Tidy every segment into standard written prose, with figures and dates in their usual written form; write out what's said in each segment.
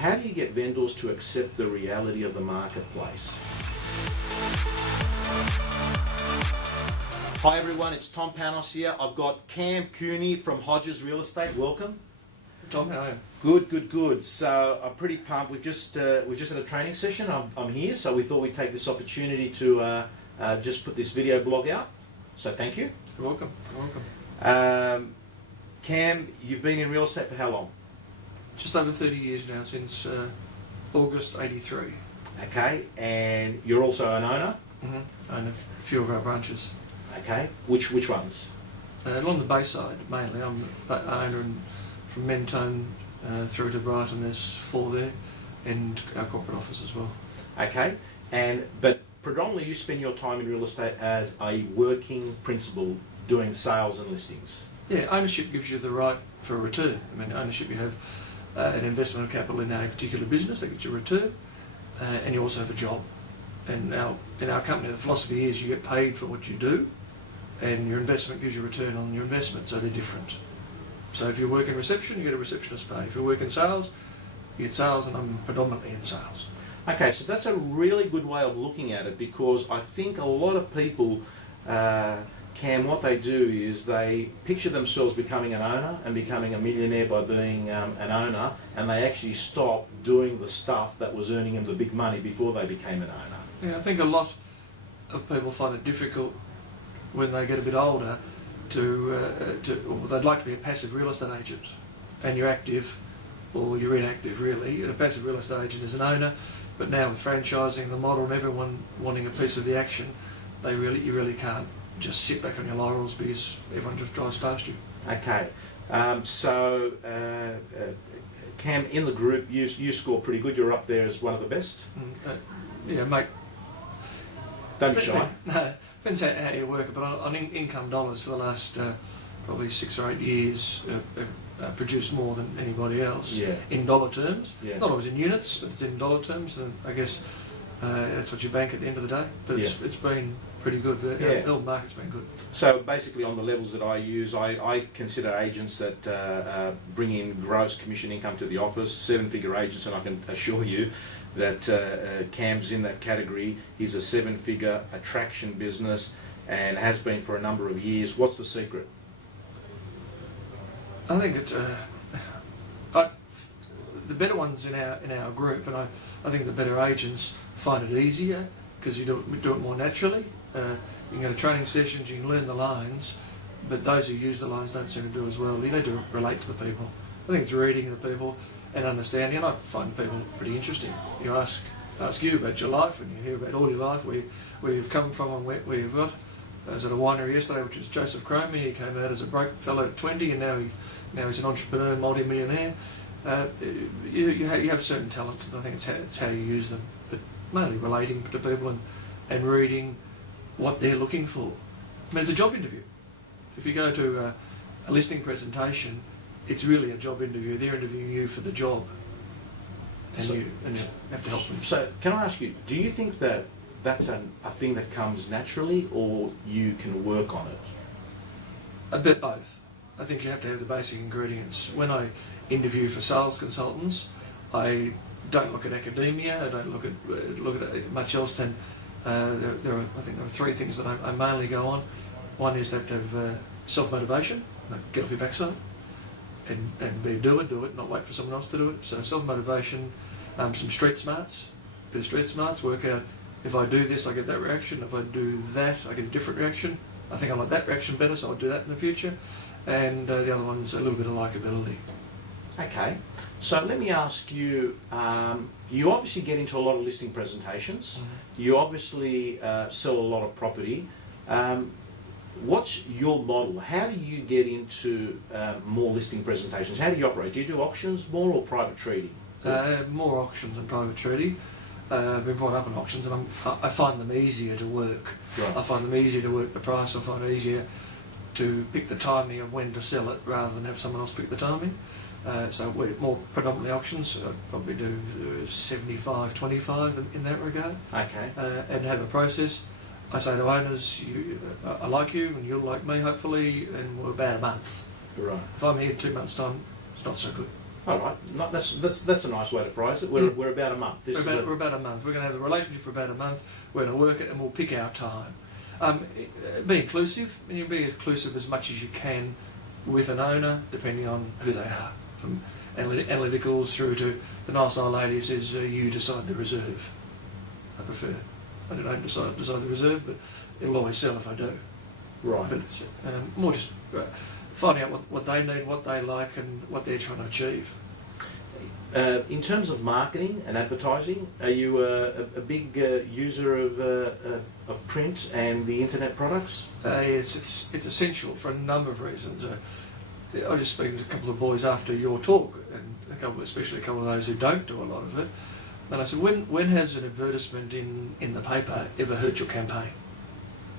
how do you get vendors to accept the reality of the marketplace? Hi everyone, it's Tom Panos here. I've got Cam Cooney from Hodges Real Estate. Welcome. Tom, how are you? Good. So I'm pretty pumped. We just had a training session. I'm here, so we thought we'd take this opportunity to just put this video blog out. So thank you. You're welcome. You're welcome. Cam, you've been in real estate for how long? Just over 30 years now, since August '83. Okay, and you're also an owner? Mm-hmm. I own a few of our branches. Okay, which ones? Along the Bayside, mainly. I'm an owner from Mentone through to Brighton. There's 4 there, and our corporate office as well. Okay, but predominantly you spend your time in real estate as a working principal doing sales and listings. Yeah, ownership gives you the right for a return. I mean, ownership, you have an investment of capital in a particular business that gets you a return, and you also have a job. And now in our company, the philosophy is you get paid for what you do, and your investment gives you a return on your investment, so they're different. So if you work in reception, you get a receptionist pay. If you work in sales, you get sales, and I'm predominantly in sales. Okay, so that's a really good way of looking at it, because I think a lot of people, Cam, what they do is they picture themselves becoming an owner and becoming a millionaire by being an owner, and they actually stop doing the stuff that was earning them the big money before they became an owner. Yeah, I think a lot of people find it difficult when they get a bit older or they'd like to be a passive real estate agent, and you're active or you're inactive really. And a passive real estate agent is an owner, but now with franchising, the model, and everyone wanting a piece of the action, you really can't just sit back on your laurels because everyone just drives past you. Okay, so Cam, in the group, you score pretty good. You're up there as one of the best. Yeah, mate. Don't be shy. No, depends how you work it, but on income dollars for the last probably 6 or 8 years, produced more than anybody else. Yeah. In dollar terms. Yeah. It's not always in units, but it's in dollar terms, and I guess that's what you bank at the end of the day. But it's been pretty good. The build market's been good. So basically on the levels that I use, I consider agents that bring in gross commission income to the office, 7-figure agents, and I can assure you that Cam's in that category. He's a 7-figure attraction business and has been for a number of years. What's the secret? I think the better ones in our group, and I think the better agents find it easier because you do it more naturally. You can go to training sessions, you can learn the lines, but those who use the lines don't seem to do as well. You need to relate to the people. I think it's reading the people and understanding, and I find people pretty interesting. You ask you about your life, and you hear about all your life, where you've come from and where you've got. I was at a winery yesterday, which was Joseph Cromie. He came out as a broke fellow at 20, and now he's an entrepreneur, multi-millionaire. You have certain talents, and I think it's how you use them. But mainly relating to people and reading what they're looking for. I mean, it's a job interview. If you go to a listing presentation, it's really a job interview. They're interviewing you for the job, and you have to help them. So can I ask you, do you think that that's a thing that comes naturally, or you can work on it? A bit both. I think you have to have the basic ingredients. When I interview for sales consultants, I don't look at academia. I don't look at much else than there are 3 things that I mainly go on. One is that have self-motivation, get off your backside, and do it, not wait for someone else to do it. So self-motivation, some street smarts, work out, if I do this I get that reaction, if I do that I get a different reaction. I think I like that reaction better, so I'll do that in the future. And the other one's a little bit of likability. Okay, so let me ask you, you obviously get into a lot of listing presentations. Mm-hmm. You obviously sell a lot of property. What's your model? How do you get into more listing presentations? How do you operate? Do you do auctions more or private treaty? More auctions than private treaty. I've been brought up in auctions, and I find them easier to work. Right. I find them easier to work the price. I find it easier to pick the timing of when to sell it rather than have someone else pick the timing. So we're more predominantly auctions. I'd probably do 75-25 in that regard. Okay. And have a process. I say to owners, I like you and you'll like me hopefully, and we're about a month. Right. If I'm here 2 months' time, it's not so good. All right, that's a nice way to phrase it. We're about a month. We're about a month. We're going to have the relationship for about a month. We're going to work it, and we'll pick our time. Be inclusive, and you be inclusive as much as you can with an owner, depending on who they are, from analyticals through to the nice old lady who says, you decide the reserve. I don't decide the reserve, but it'll always sell if I do. Right. But it's more just finding out what they need, what they like, and what they're trying to achieve. In terms of marketing and advertising, are you a big user of print and the internet products? Yes, it's essential for a number of reasons. I was just speaking to a couple of boys after your talk, and especially a couple of those who don't do a lot of it. And I said, when has an advertisement in the paper ever hurt your campaign?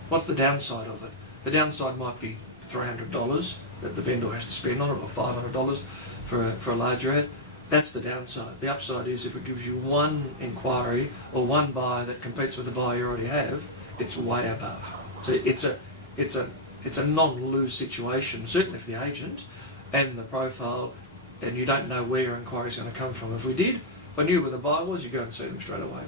What's the downside of it? The downside might be $300 that the vendor has to spend on it, or $500 for a larger ad. That's the downside. The upside is if it gives you one inquiry or one buyer that competes with the buyer you already have, it's way above. So it's a non-lose situation, certainly for the agent and the profile, and you don't know where your inquiry is going to come from. If I knew where the buyer was, you go and see them straight away.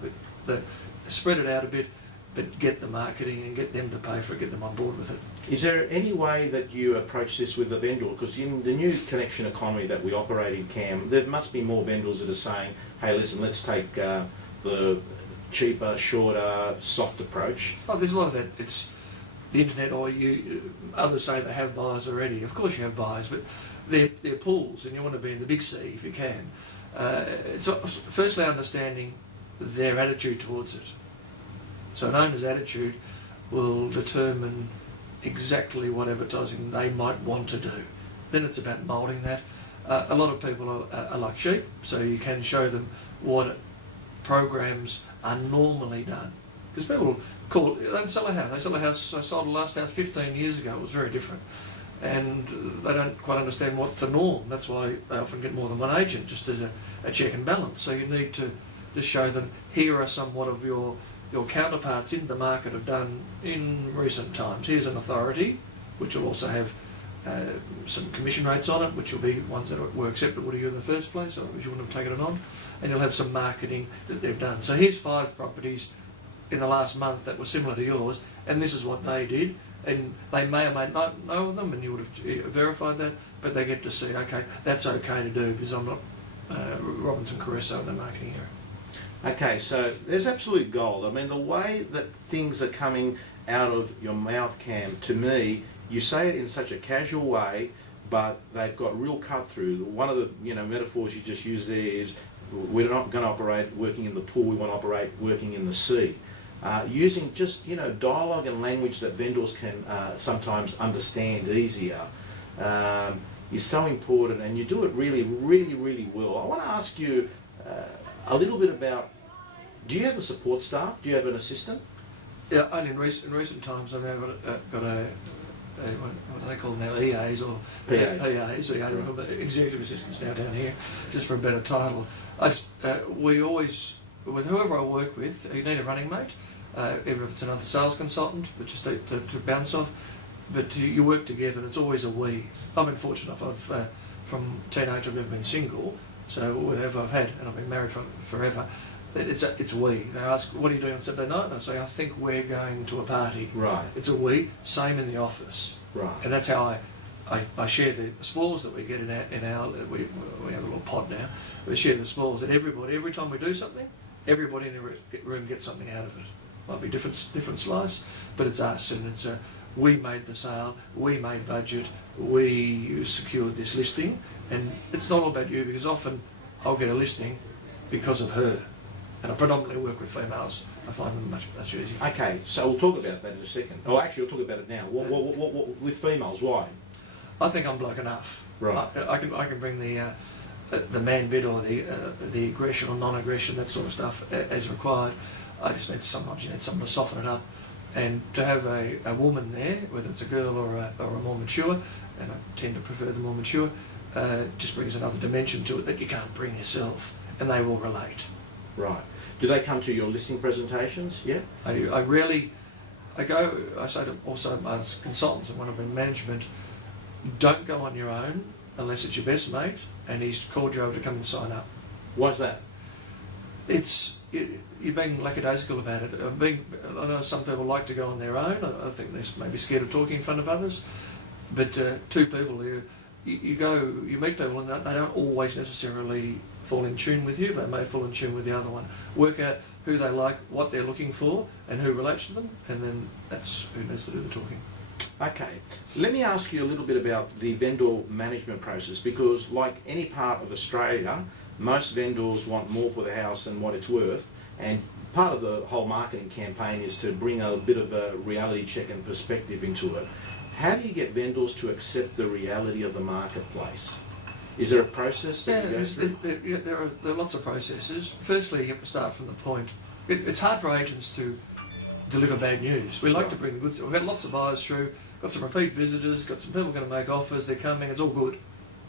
But spread it out a bit, but get the marketing and get them to pay for it, get them on board with it. Is there any way that you approach this with the vendor? Because in the new connection economy that we operate in, Cam, there must be more vendors that are saying, hey, listen, let's take the cheaper, shorter, soft approach. Oh, there's a lot of that. It's the internet, or others say they have buyers already. Of course you have buyers, but they're pools, and you want to be in the big C if you can. It's firstly understanding their attitude towards it. So an owner's attitude will determine exactly what advertising they might want to do. Then it's about moulding that. A lot of people are like sheep, so you can show them what programs are normally done. Because people they don't sell a house. They sell a house. I sold the last house 15 years ago. It was very different. And they don't quite understand what's the norm. That's why they often get more than one agent, just as a check and balance. So you need to just show them, here are somewhat of your counterparts in the market have done in recent times. Here's an authority, which will also have some commission rates on it, which will be ones that were acceptable to you in the first place, otherwise you wouldn't have taken it on. And you'll have some marketing that they've done. So here's 5 properties in the last month that were similar to yours, and this is what they did. And they may or may not know them, and you would have verified that, but they get to see, okay, that's okay to do because I'm not Robinson Crusoe in the marketing area. Okay, so there's absolute gold. I mean, the way that things are coming out of your mouth, Cam, to me, you say it in such a casual way, but they've got real cut through. One of the metaphors you just used there is, we're not going to operate working in the pool, we want to operate working in the sea. Using just dialogue and language that vendors can sometimes understand easier is so important, and you do it really, really, really well. I want to ask you a little bit about, do you have a support staff? Do you have an assistant? Yeah, only in recent times I've now got a what do they call them now, EAs or PAs, executive assistants now down here, just for a better title. We always, with whoever I work with, you need a running mate, even if it's another sales consultant, but just to bounce off. But you work together, and it's always a we. I've been fortunate enough, from teenage I've never been single, so whatever I've had, and I've been married for forever, it's we. They ask, what are you doing on Saturday night? And I say, I think we're going to a party. Right. It's a we, same in the office. Right. And that's how I share the spoils that we get in our we have a little pod now. We share the spoils that every time we do something, everybody in the room gets something out of it. Might be different slice, but it's us, and it's we made the sale, we made budget, we secured this listing, and it's not all about you, because often I'll get a listing because of her, and I predominantly work with females. I find them much easier. Okay, so we'll talk about that in a second. Oh, actually, we'll talk about it now. What with females? Why? I think I'm bloke enough. Right. I can bring the man bit, or the aggression or non-aggression, that sort of stuff as required. I just need someone to soften it up, and to have a woman there, whether it's a girl or a more mature, and I tend to prefer the more mature, just brings another dimension to it that you can't bring yourself, and they will relate. Right. Do they come to your listing presentations? Yeah. I say to also my consultants and when I'm in management, don't go on your own. unless it's your best mate and he's called you over to come and sign up. Why's that? You're being lackadaisical about it. I know some people like to go on their own. I think they're maybe scared of talking in front of others. But two people, you meet people and they don't always necessarily fall in tune with you. They may fall in tune with the other one. Work out who they like, what they're looking for, and who relates to them, and then that's who needs to do the talking. Okay, let me ask you a little bit about the vendor management process, because like any part of Australia, most vendors want more for the house than what it's worth, and part of the whole marketing campaign is to bring a bit of a reality check and perspective into it. How do you get vendors to accept the reality of the marketplace? Is there a process that you go through? There are lots of processes. Firstly, you have to start from the point. It's hard for agents to deliver bad news. We like to bring the good stuff. We've had lots of buyers through, got some repeat visitors, got some people going to make offers, they're coming, it's all good.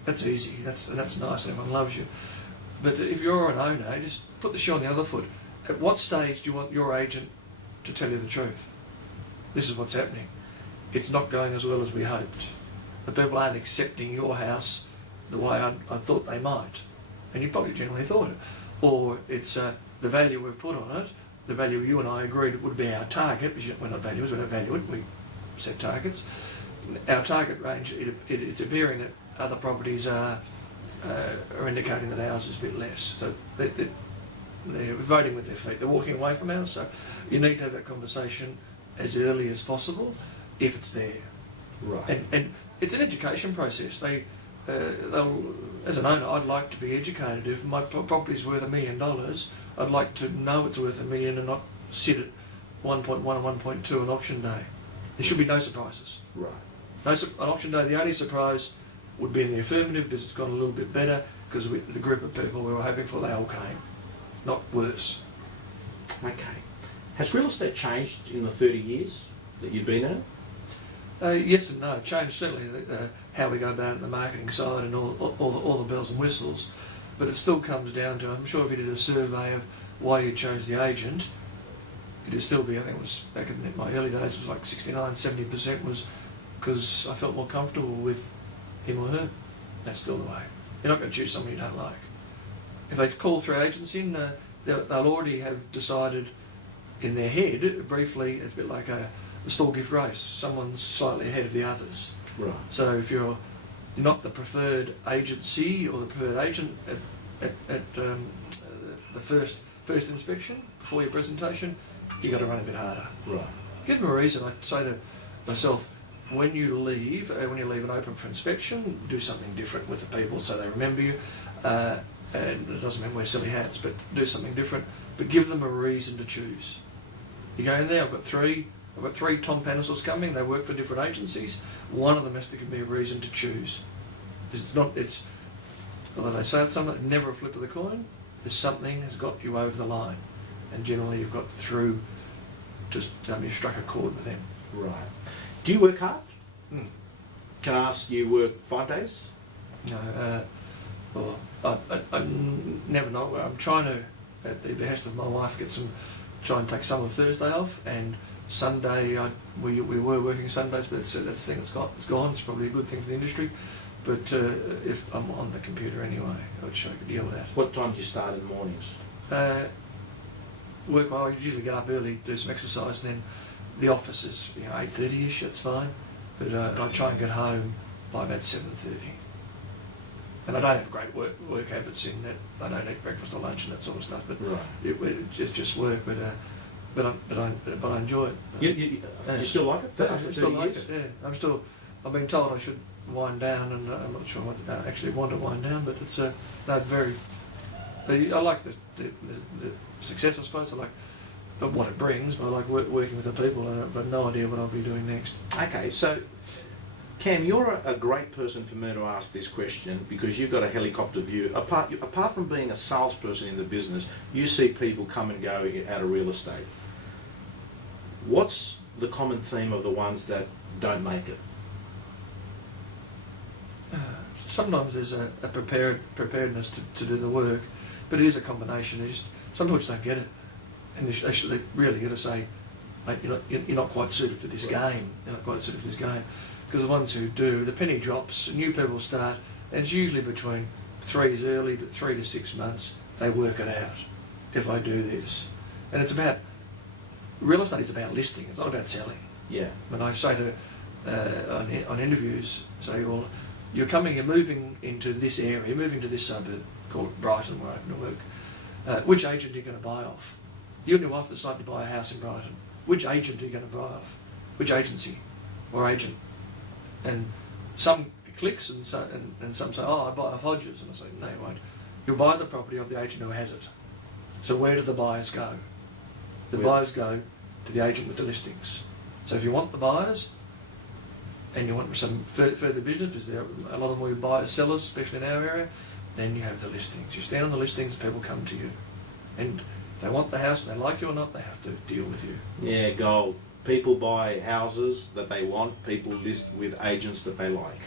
That's easy, that's nice, everyone loves you. But if you're an owner, just put the shoe on the other foot. At what stage do you want your agent to tell you the truth? This is what's happening. It's not going as well as we hoped. The people aren't accepting your house the way I thought they might. And you probably generally thought it. Or it's the value we've put on it, the value you and I agreed would be our target, because we're not valuers, we don't value it, we set targets. Our target range, it's appearing that other properties are indicating that ours is a bit less. So they're voting with their feet, they're walking away from ours. So you need to have that conversation as early as possible if it's there. Right. And it's an education process. They'll, as an owner, I'd like to be educated. If my property's worth $1 million, I'd like to know it's worth $1 million and not sit at 1.1 and 1.2 on auction day. There should be no surprises. Right. On auction day, the only surprise would be in the affirmative because it's gone a little bit better because the group of people we were hoping for, they all came. Not worse. Okay. Has real estate changed in the 30 years that you've been in it? Yes and no. Changed certainly how we go about it, the marketing side and all the bells and whistles. But it still comes down to, I'm sure if you did a survey of why you chose the agent, it'd still be, I think it was back in my early days, it was like 69-70% was because I felt more comfortable with him or her. That's still the way. You're not going to choose someone you don't like. If they call 3 agents in, they'll already have decided in their head, briefly, it's a bit like a store gift race. Someone's slightly ahead of the others. Right. So if you're not the preferred agency or the preferred agent at the first inspection before your presentation, you've got to run a bit harder. Right. Give them a reason. I say to myself, when you leave an open for inspection, do something different with the people so they remember you. And it doesn't mean wear silly hats, but do something different. But give them a reason to choose. You go in there, I've got three Tom Panos coming, they work for different agencies. One of them has to give me a reason to choose. Although they say it's something, never a flip of the coin, there's something has got you over the line. And generally you've got through, you've struck a chord with them. Right. Do you work hard? Mm. Can I ask, you work 5 days? No, well, I never know. I'm trying to, at the behest of my wife, try and take some of Thursday off, and Sunday we were working Sundays, but that's the thing. It's gone. It's probably a good thing for the industry. But if I'm on the computer anyway, which I could deal with that. What time do you start in the mornings? Work well. I usually get up early, do some exercise, then the office is 8:30ish. That's fine. But I try and get home by about 7:30. And I don't have great work habits in that I don't eat breakfast or lunch and that sort of stuff. But right. It's just work. But I enjoy it. You still like it? I still like it. Yeah, I've been told I should wind down, and I'm not sure I actually want to wind down. But it's I like the success, I suppose. I like what it brings, but I like working with the people, and I've got no idea what I'll be doing next. Okay, so Cam, you're a great person for me to ask this question because you've got a helicopter view. Apart from being a salesperson in the business, you see people come and go out of real estate. What's the common theme of the ones that don't make it? Sometimes there's a preparedness to do the work, but it is a combination. Some people just don't get it, and they really got to say, mate, you're not quite suited for this game. You're not quite suited for this game. Because the ones who do, the penny drops, new people start, And it's usually between 3 is early, but 3 to 6 months, they work it out. If I do this. And it's about, real estate is about listing, it's not about selling. Yeah. When I say to, on interviews, say, well, you're moving into this area, you're moving to this suburb, called Brighton, where I happen to work. Which agent are you going to buy off? You and your wife decide to buy a house in Brighton. Which agent are you going to buy off? Which agency or agent? And some clicks and some say, oh, I buy off Hodges. And I say, no, you won't. You'll buy the property of the agent who has it. So where do the buyers go? The buyers go to the agent with the listings. So if you want the buyers and you want some further business, because there are a lot of more buyers, sellers, especially in our area, then you have the listings. You stand on the listings, people come to you. And if they want the house and they like you or not, they have to deal with you. Yeah, gold. People buy houses that they want, people list with agents that they like.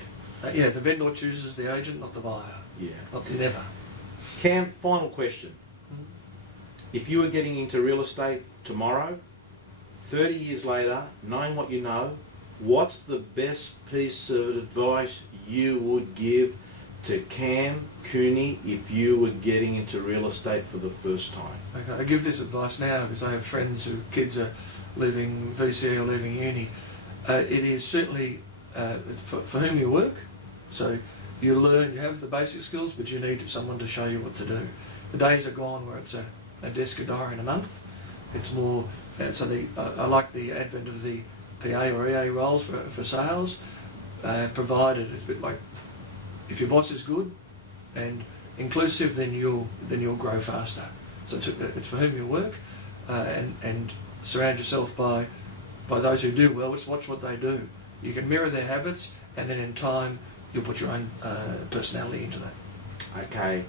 Yeah, the vendor chooses the agent, not the buyer. Yeah. Never. Cam, final question. If you were getting into real estate tomorrow, 30 years later, knowing what you know, what's the best piece of advice you would give to Cam Cooney if you were getting into real estate for the first time? Okay, I give this advice now because I have friends whose kids are leaving VC or leaving uni. It is certainly for whom you work. So you learn, you have the basic skills, but you need someone to show you what to do. The days are gone where it's a desk or diary in a month. It's more, I like the advent of the PA or EA roles for sales, provided it's a bit like, if your boss is good and inclusive, then you'll grow faster. So it's for whom you work, and surround yourself by those who do well. Just watch what they do. You can mirror their habits, and then in time you'll put your own personality into that. Okay,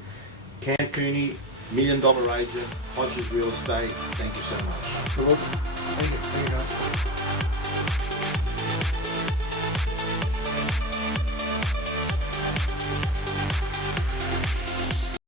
Cam Cooney, $1 Million Agent, Hodges Real Estate. Thank you so much. You're welcome.